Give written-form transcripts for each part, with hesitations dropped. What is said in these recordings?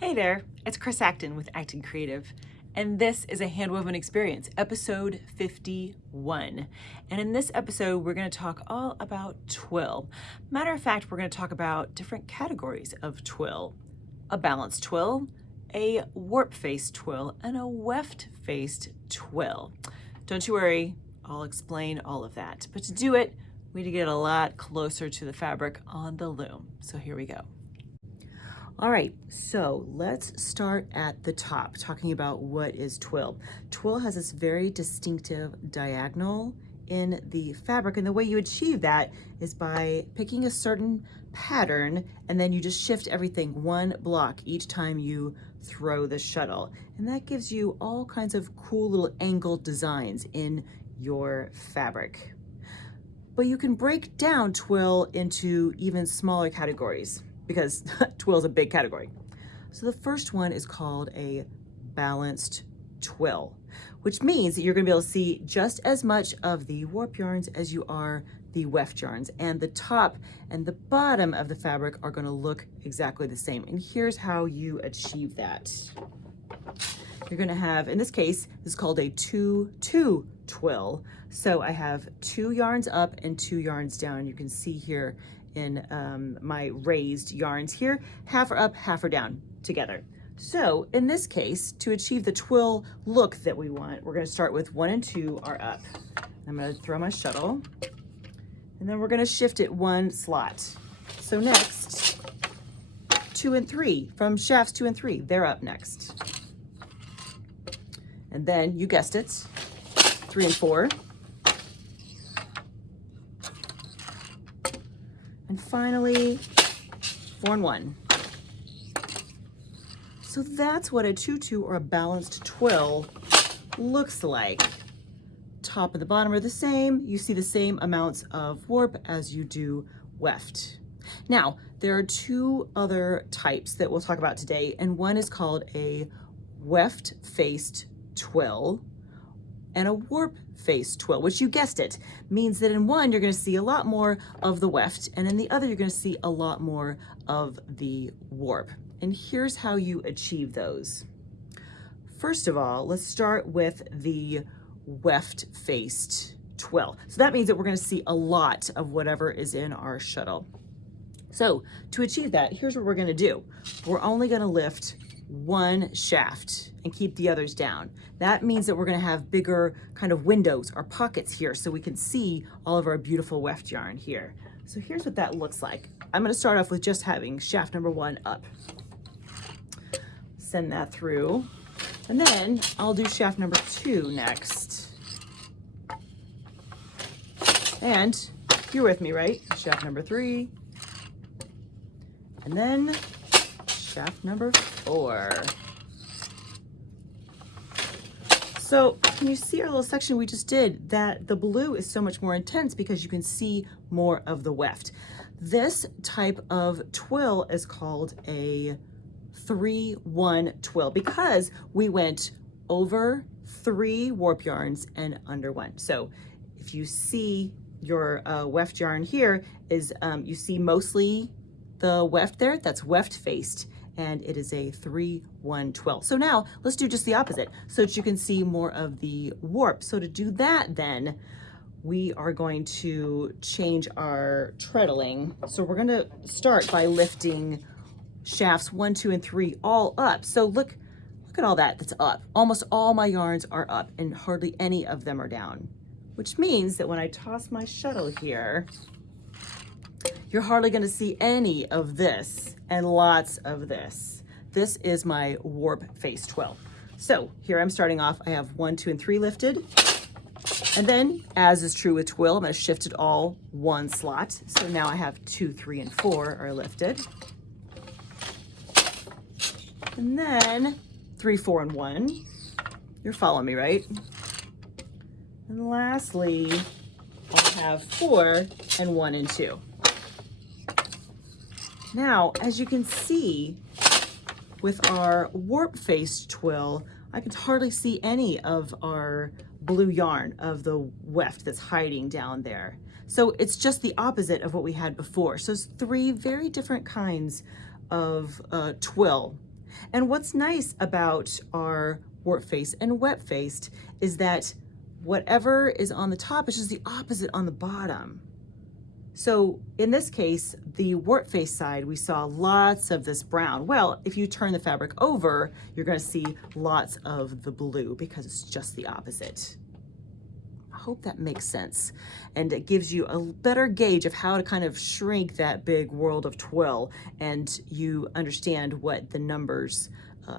Hey there, it's Chris Acton with Acton Creative, and this is A Handwoven Experience, episode 51. And in this episode, we're going to talk all about twill. Matter of fact, we're going to talk about different categories of twill. A balanced twill, a warp-faced twill, and a weft-faced twill. Don't you worry, I'll explain all of that. But to do it, we need to get a lot closer to the fabric on the loom. So here we go. All right, so let's start at the top, talking about what is twill. Twill has this very distinctive diagonal in the fabric, and the way you achieve that is by picking a certain pattern, and then you just shift everything one block each time you throw the shuttle. And that gives you all kinds of cool little angled designs in your fabric. But you can break down twill into even smaller categories, because twill is a big category. So the first one is called a balanced twill, which means that you're gonna be able to see just as much of the warp yarns as you are the weft yarns, and the top and the bottom of the fabric are gonna look exactly the same. And here's how you achieve that. You're gonna have, in this case, this is called a 2-2 twill. So I have 2 yarns up and 2 yarns down. You can see here in my raised yarns here, half are up, half are down together. So in this case, to achieve the twill look that we want, we're gonna start with 1 and 2 are up. I'm gonna throw my shuttle, and then we're gonna shift it 1 slot. So next, 2 and 3, from shafts 2 and 3, they're up next. And then, you guessed it, 3 and 4. And finally, 4 and 1. So that's what a 2-2 or a balanced twill looks like. Top and the bottom are the same. You see the same amounts of warp as you do weft. Now, there are 2 other types that we'll talk about today, and one is called a weft-faced twill and a warp-faced twill, which, you guessed it, means that in one you're going to see a lot more of the weft, and in the other you're going to see a lot more of the warp. And here's how you achieve those. First of all, let's start with the weft-faced twill. So that means that we're going to see a lot of whatever is in our shuttle. So to achieve that, here's what we're going to do. We're only going to lift 1 shaft and keep the others down. That means that we're going to have bigger kind of windows or pockets here so we can see all of our beautiful weft yarn here. So here's what that looks like. I'm going to start off with just having shaft number 1 up. Send that through. And then I'll do shaft number 2 next. And you're with me, right? Shaft number 3. And then shaft number 4. So can you see our little section we just did, that the blue is so much more intense because you can see more of the weft. This type of twill is called a 3-1 twill because we went over 3 warp yarns and under 1. So if you see your weft yarn here is, you see mostly the weft there, that's weft-faced, and it is a 3-1 twill. So now let's do just the opposite so that you can see more of the warp. So to do that then, we are going to change our treadling. So we're gonna start by lifting shafts 1, 2, and 3 all up. So look at all that's up. Almost all my yarns are up and hardly any of them are down, which means that when I toss my shuttle here, you're hardly going to see any of this and lots of this. This is my warp-faced twill. So here I'm starting off, I have 1, 2, and 3 lifted. And then, as is true with twill, I'm going to shift it all 1 slot. So now I have 2, 3, and 4 are lifted. And then 3, 4, and 1. You're following me, right? And lastly, I'll have 4 and 1 and 2. Now, as you can see, with our warp-faced twill, I can hardly see any of our blue yarn of the weft that's hiding down there. So it's just the opposite of what we had before. So it's 3 very different kinds of twill. And what's nice about our warp-faced and weft-faced is that whatever is on the top is just the opposite on the bottom. So in this case, the warp-faced side, we saw lots of this brown. Well, if you turn the fabric over, you're going to see lots of the blue because it's just the opposite. I hope that makes sense. And it gives you a better gauge of how to kind of shrink that big world of twill, and you understand what the numbers,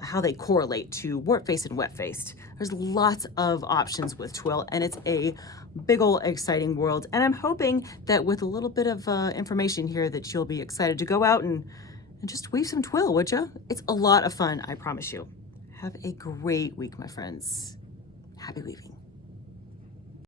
how they correlate to warp-faced and weft-faced. There's lots of options with twill, and it's a big old exciting world. And I'm hoping that with a little bit of information here that you'll be excited to go out and just weave some twill, would you? It's a lot of fun, I promise you. Have a great week, my friends. Happy weaving.